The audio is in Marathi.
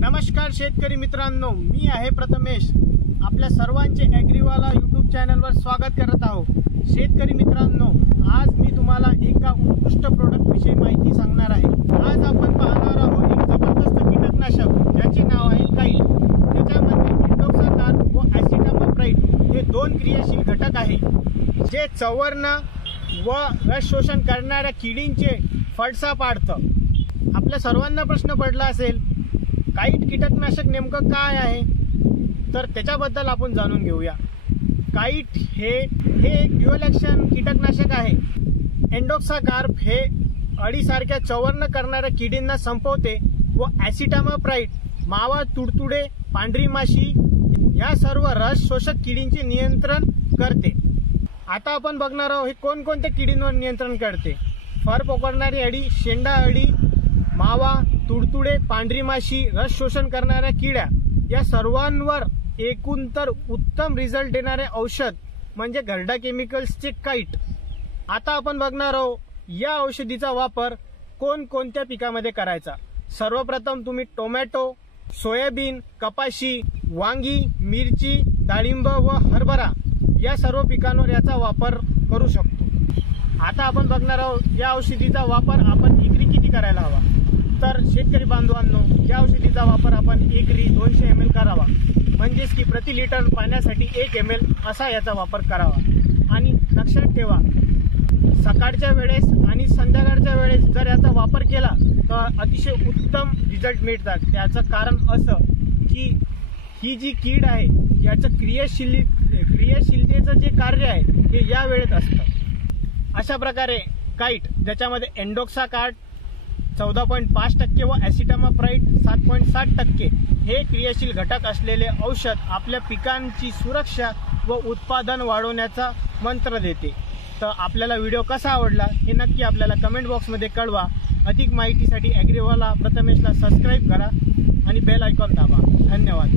नमस्कार शेतकरी मित्रांनो, मी आहे प्रथमेश. आपल्या सर्वांचे ॲग्रीवाला यूट्यूब चॅनलवर स्वागत करत आहोत. शेतकरी मित्रांनो, आज मी तुम्हाला एका उत्कृष्ट प्रोडक्टविषयी माहिती सांगणार आहे. आज आपण पाहणार आहोत एक जबरदस्त कीटकनाशक ज्याचे नाव आहे काईट. त्याच्यामध्ये इंडोक्साकार व ॲसिटामाप्राइड हे दोन क्रियाशील घटक आहे जे चवर्ण व रस शोषण करणाऱ्या किडींचे फडसा पाडतं. आपल्या सर्वांना प्रश्न पडला असेल, काईट कीटकनाशक नेमकं काय आहे, तर त्याच्याबद्दल आपण जाणून घेऊया. काईट हे एक ड्युअल ॲक्शन कीटकनाशक आहे. एंडोक्साकार्प हे अळीसारख्या चवर्ण करणाऱ्या किडींना संपवते व ॲसिटामाप्राइड मावा, तुडतुडे, पांढरी माशी या सर्व रस शोषक किडींचे नियंत्रण करते. आता आपण बघणार आहोत हे कोणकोणत्या किडींवर नियंत्रण करते. फर पकडणारी अळी, शेंडा अळी, मावा, तुडतुडे, पांढरी माशी, रस शोषण करणाऱ्या किड्या या सर्वांवर एकूण तर उत्तम रिझल्ट देणारे औषध म्हणजे गर्डा केमिकल्सचे काईट. आता आपण बघणार आहोत या औषधीचा वापर कोणकोणत्या पिकामध्ये करायचा. सर्वप्रथम तुम्ही टोमॅटो, सोयाबीन, कपाशी, वांगी, मिरची, डाळिंब व हरभरा या सर्व पिकांवर याचा वापर करू शकतो. आता आपण बघणार आहोत या औषधीचा वापर आपण एकरी किती करायला हवा. तर शेतकरी बांधवांनो, या औषधीचा वापर आपण एकरी 200 ml करावा. म्हणजेच की प्रति लिटर पाण्यासाठी 1 ml असा याचा वापर करावा. आणि लक्षात ठेवा, सकाळच्या वेळेस आणि संध्याकाळच्या वेळेस जर याचा वापर केला तर अतिशय उत्तम रिझल्ट मिळतात. त्याचं कारण असं की ही जी कीड आहे याचं क्रियाशीलतेचं जे कार्य आहे हे या वेळेत असतं. अशा प्रकारे काईट ज्याच्यामध्ये एंडोक्साकार्प 14.5% व ॲसिटामाप्राइड 7.7% हे क्रियाशील घटक असलेले औषध आपल्या पिकांची सुरक्षा व उत्पादन वाढवण्याचा मंत्र देते. तर आपल्याला व्हिडिओ कसा आवडला हे नक्की आपल्याला कमेंट बॉक्समध्ये कळवा. अधिक माहितीसाठी ॲग्रीवाला प्रथमेशला सबस्क्राईब करा आणि बेल आयकॉन दाबा. धन्यवाद.